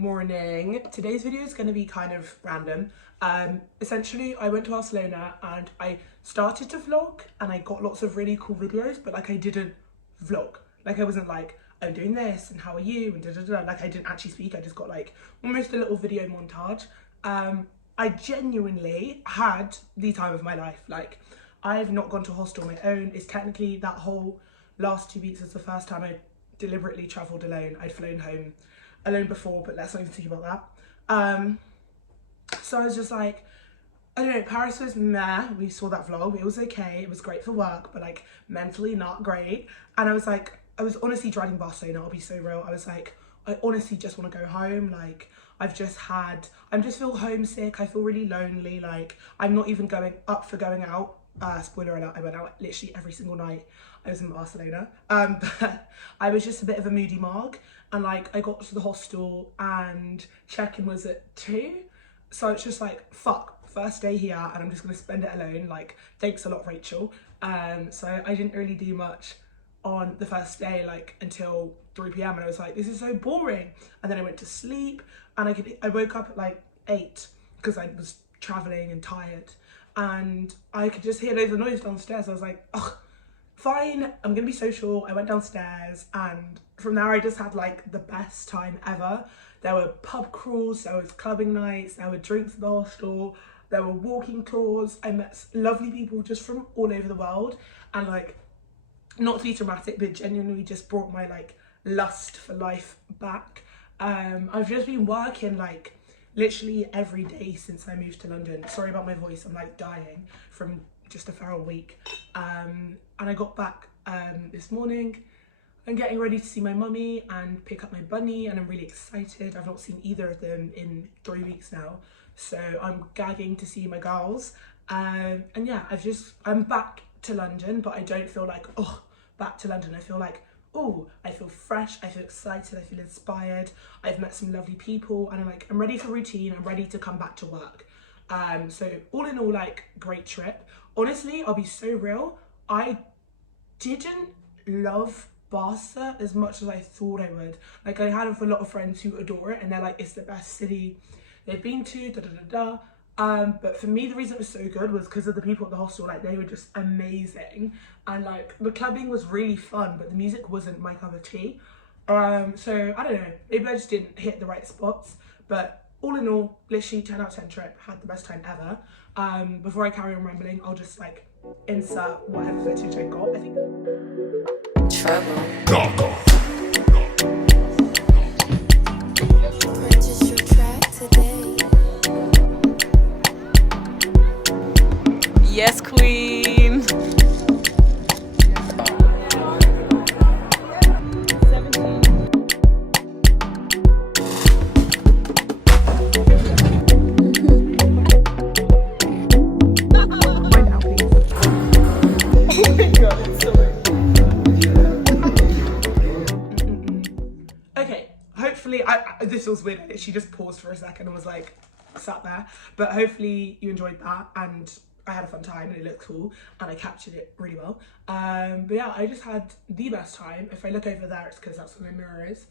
Morning. Today's video is going to be kind of random. Essentially, I went to Barcelona and I started to vlog and I got lots of really cool videos, but like I didn't vlog. Like I wasn't like, I'm doing this and how are you and da da da. Like I didn't actually speak. I just got like almost a little video montage. I genuinely had the time of my life. Like I've not gone to a hostel on my own. It's technically that whole last 2 weeks is the first time I deliberately travelled alone. I'd flown home alone before, but let's not even think about that. So I was just like, I don't know, Paris was meh. We saw that vlog, it was okay, it was great for work, but like mentally not great. And I was like, I was honestly dreading Barcelona, I'll be so real. I was like, I honestly just want to go home. Like I just feel homesick, I feel really lonely. Like I'm not even up for going out. Spoiler alert, I went out literally every single night I was in Barcelona. But I was just a bit of a moody marg, and like I got to the hostel and check-in was at 2, so it's just like, fuck, first day here and I'm just gonna spend it alone. Like thanks a lot, Rachel. So I didn't really do much on the first day, like until 3 p.m. and I was like, this is so boring. And then I went to sleep and I woke up at like 8 because I was traveling and tired, and I could just hear loads of noise downstairs. I was like, ugh, fine, I'm gonna be social. I went downstairs and from there I just had like the best time ever. There were pub crawls, there was clubbing nights, there were drinks at the hostel, there were walking tours. I met lovely people just from all over the world, and like, not to be dramatic, but genuinely just brought my like lust for life back. I've just been working like literally every day since I moved to London. Sorry about my voice, I'm like dying from just a feral week. And I got back this morning. I'm getting ready to see my mummy and pick up my bunny, and I'm really excited. I've not seen either of them in 3 weeks now, so I'm gagging to see my girls. And yeah, I'm back to London, but I don't feel like, oh, back to London. I feel like, oh, I feel fresh, I feel excited, I feel inspired. I've met some lovely people and I'm ready for routine, I'm ready to come back to work. So all in all, like, great trip. Honestly, I'll be so real, I didn't love Barca as much as I thought I would. Like I had a lot of friends who adore it and they're like, it's the best city they've been to, da da da da. But for me, the reason it was so good was because of the people at the hostel. Like they were just amazing, and like the clubbing was really fun, but the music wasn't my cup of tea. So I don't know, maybe I just didn't hit the right spots, but all in all, literally 10 out of 10 trip, had the best time ever. Before I carry on rambling, I'll just like insert whatever footage I got. I think Trouble. Purchase your track today. Yes, queen. This was weird. She just paused for a second and was like, sat there. But hopefully you enjoyed that, and I had a fun time and it looked cool and I captured it really well. But yeah, I just had the best time. If I look over there, it's because that's where my mirror is.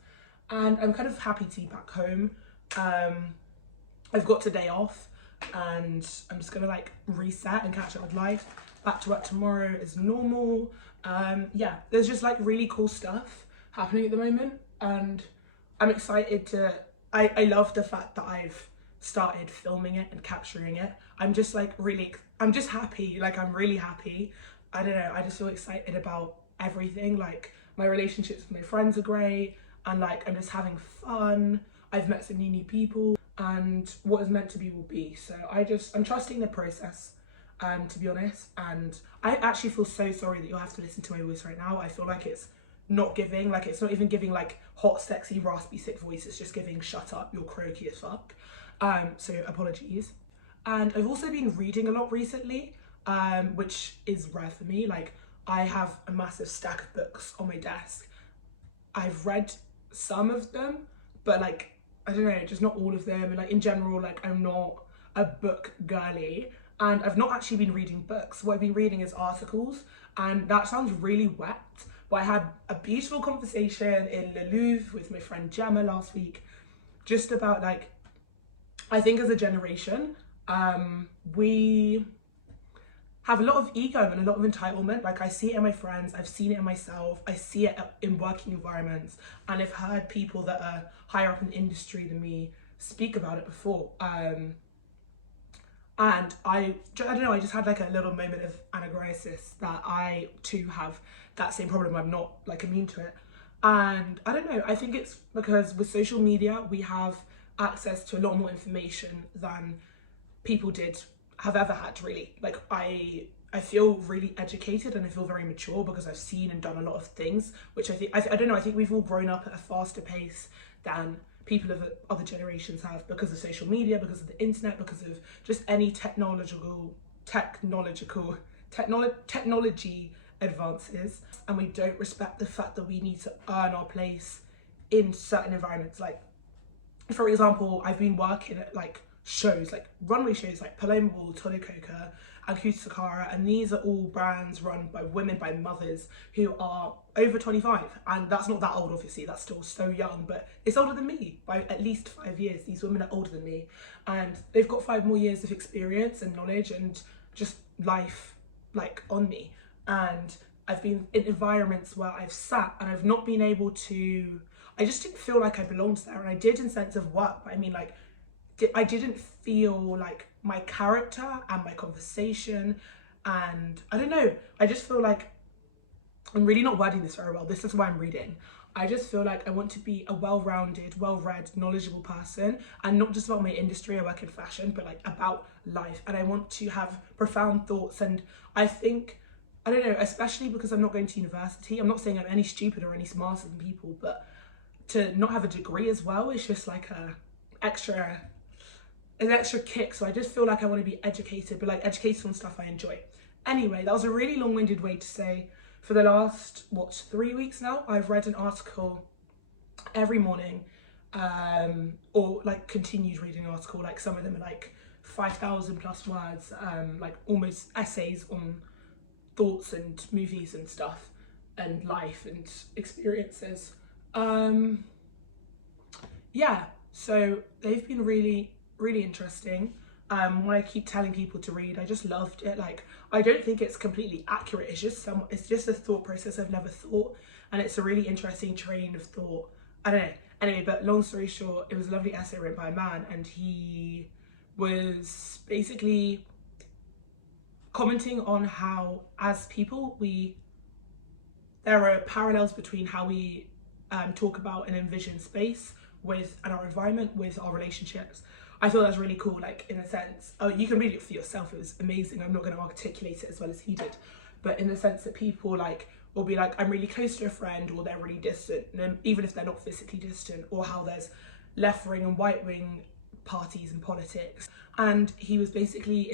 And I'm kind of happy to be back home. I've got today off and I'm just gonna like reset and catch up with life. Back to work tomorrow as normal. Yeah, there's just like really cool stuff happening at the moment, and I'm excited to, I love the fact that I've started filming it and capturing it. I'm just like I'm just happy, like I'm really happy. I don't know, I just feel excited about everything. Like my relationships with my friends are great, and like I'm just having fun. I've met some new people, and what is meant to be will be. So I'm trusting the process, to be honest. And I actually feel so sorry that you'll have to listen to my voice right now. I feel like it's not giving, like it's not even giving like hot, sexy, raspy, sick voice. It's just giving shut up, you're croaky as fuck. So apologies. And I've also been reading a lot recently, which is rare for me. Like I have a massive stack of books on my desk. I've read some of them, but like, I don't know, just not all of them. And like in general, like I'm not a book girly, and I've not actually been reading books. What I've been reading is articles, and that sounds really wet, but I had a beautiful conversation in Le Louvre with my friend Gemma last week, just about like, I think as a generation, we have a lot of ego and a lot of entitlement. Like, I see it in my friends, I've seen it in myself, I see it in working environments, and I've heard people that are higher up in the industry than me speak about it before. And I don't know, I just had like a little moment of anagriosis that I too have that same problem. I'm not like immune to it. And I don't know, I think it's because with social media, we have access to a lot more information than people did have ever had, really. Like, I feel really educated and I feel very mature because I've seen and done a lot of things, which I don't know, I think we've all grown up at a faster pace than people of other generations have, because of social media, because of the internet, because of just any technology advances. And we don't respect the fact that we need to earn our place in certain environments. Like, for example, I've been working at like shows, like runway shows like Paloma Ball, Tolucoca, Akuta Sakara, and these are all brands run by women, by mothers who are over 25, and that's not that old, obviously, that's still so young, but it's older than me by at least 5 years. These women are older than me, and they've got 5 more years of experience and knowledge and just life like on me. And I've been in environments where I've sat and I've not been able to, I just didn't feel like I belonged there. And I did in sense of work, but I mean, like, I didn't feel like my character and my conversation, and I don't know, I just feel like, I'm really not wording this very well, this is why I'm reading. I just feel like I want to be a well-rounded, well-read, knowledgeable person, and not just about my industry, I work in fashion, but like about life. And I want to have profound thoughts, and I think, I don't know, especially because I'm not going to university, I'm not saying I'm any stupid or any smarter than people, but to not have a degree as well is just like an extra kick. So I just feel like I want to be educated, but like educated on stuff I enjoy. Anyway, that was a really long-winded way to say, for the last, 3 weeks now, I've read an article every morning, or like continued reading an article. Like, some of them are like 5,000 plus words, like almost essays on thoughts and movies and stuff and life and experiences. Yeah, so they've been really interesting. When I keep telling people to read, I just loved it. Like, I don't think it's completely accurate, it's just a thought process I've never thought, and it's a really interesting train of thought. I don't know. Anyway, but long story short, it was a lovely essay written by a man, and he was basically commenting on how, as people, there are parallels between how we talk about and envision space with and our environment with our relationships. I thought that was really cool, like, in a sense, you can read it for yourself, it was amazing, I'm not going to articulate it as well as he did, but in the sense that people like will be like, I'm really close to a friend, or they're really distant, and even if they're not physically distant, or how there's left wing and right wing parties and politics. And he was basically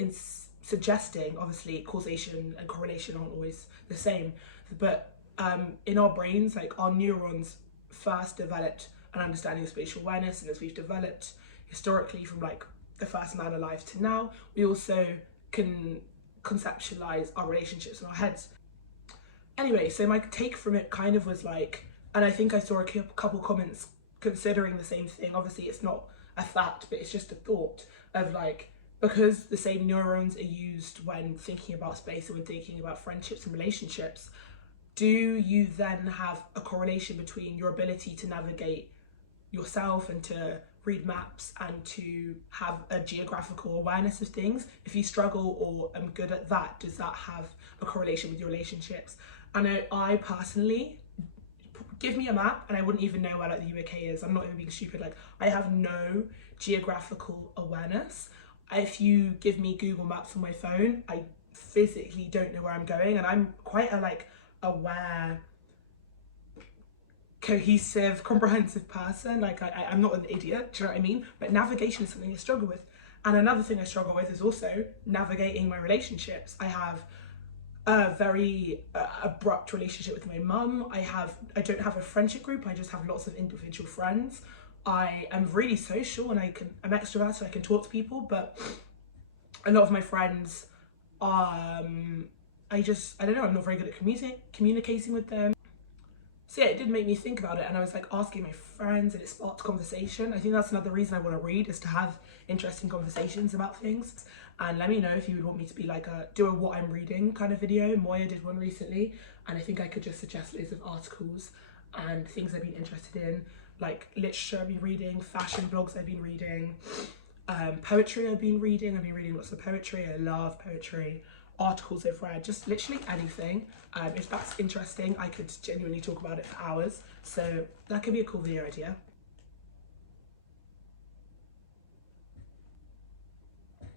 suggesting, obviously causation and correlation aren't always the same, but in our brains, like, our neurons first developed an understanding of spatial awareness, and as we've developed historically from like the first man alive to now, we also can conceptualize our relationships in our heads. Anyway, so my take from it kind of was like, and I think I saw a couple comments considering the same thing, obviously it's not a fact, but it's just a thought of like, because the same neurons are used when thinking about space and when thinking about friendships and relationships, do you then have a correlation between your ability to navigate yourself and to read maps and to have a geographical awareness of things? If you struggle or am good at that, does that have a correlation with your relationships? And I personally, give me a map and I wouldn't even know where like the UK is. I'm not even being stupid. Like, I have no geographical awareness. If you give me Google Maps on my phone, I physically don't know where I'm going, and I'm quite a like aware, cohesive, comprehensive person. Like, I'm not an idiot, do you know what I mean? But navigation is something I struggle with. And another thing I struggle with is also navigating my relationships. I have a very abrupt relationship with my mum. I don't have a friendship group, I just have lots of individual friends. I am really social and I'm extroverted, so I can talk to people, but a lot of my friends are, I don't know, I'm not very good at communicating with them. So yeah, it did make me think about it, and I was like asking my friends, and it sparked conversation. I think that's another reason I want to read, is to have interesting conversations about things. And let me know if you would want me to be like do a what I'm reading kind of video. Moya did one recently, and I think I could just suggest loads of articles and things I've been interested in, like literature I've been reading, fashion blogs I've been reading, poetry I've been reading lots of poetry. I love poetry. Articles I've read, just literally anything. If that's interesting, I could genuinely talk about it for hours, so that could be a cool video idea.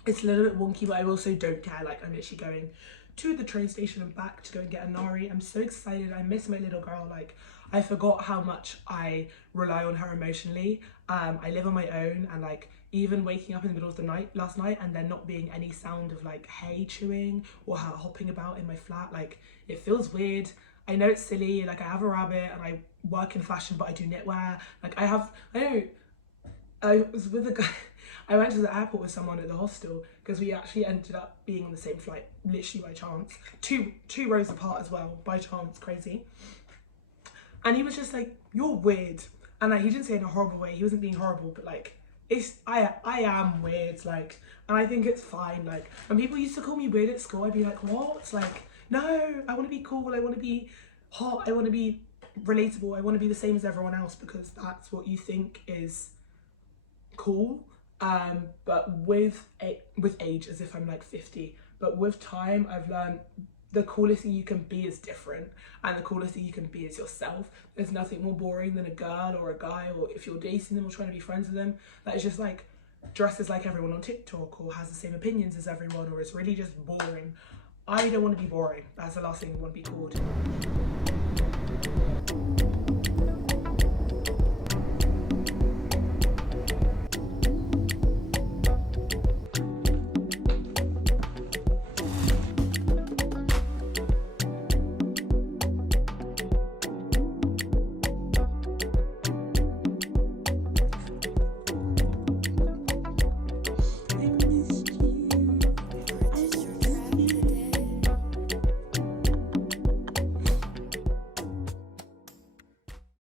It's a little bit wonky, but I also don't care. Like, I'm literally going to the train station and back to go and get a Nari. I'm so excited. I miss my little girl. Like, I forgot how much I rely on her emotionally. I live on my own, and like, even waking up in the middle of the night last night and there not being any sound of like hay chewing or her hopping about in my flat, like, it feels weird. I know it's silly, like, I have a rabbit and I work in fashion, but I do knitwear. Like, I was with a guy. I went to the airport with someone at the hostel because we actually ended up being on the same flight, literally by chance. Two rows apart as well, by chance, crazy. And he was just like, "You're weird," and like, he didn't say it in a horrible way. He wasn't being horrible, but like, I am weird, like, and I think it's fine. Like, when people used to call me weird at school, I'd be like, "What?" Like, no, I want to be cool. I want to be hot. I want to be relatable. I want to be the same as everyone else because that's what you think is cool. But with age, as if I'm like 50, but with time, I've learned the coolest thing you can be is different, and the coolest thing you can be is yourself. There's nothing more boring than a girl or a guy, or if you're dating them or trying to be friends with them, that is just like dresses like everyone on TikTok or has the same opinions as everyone, or is really just boring. I don't want to be boring. That's the last thing I want to be called.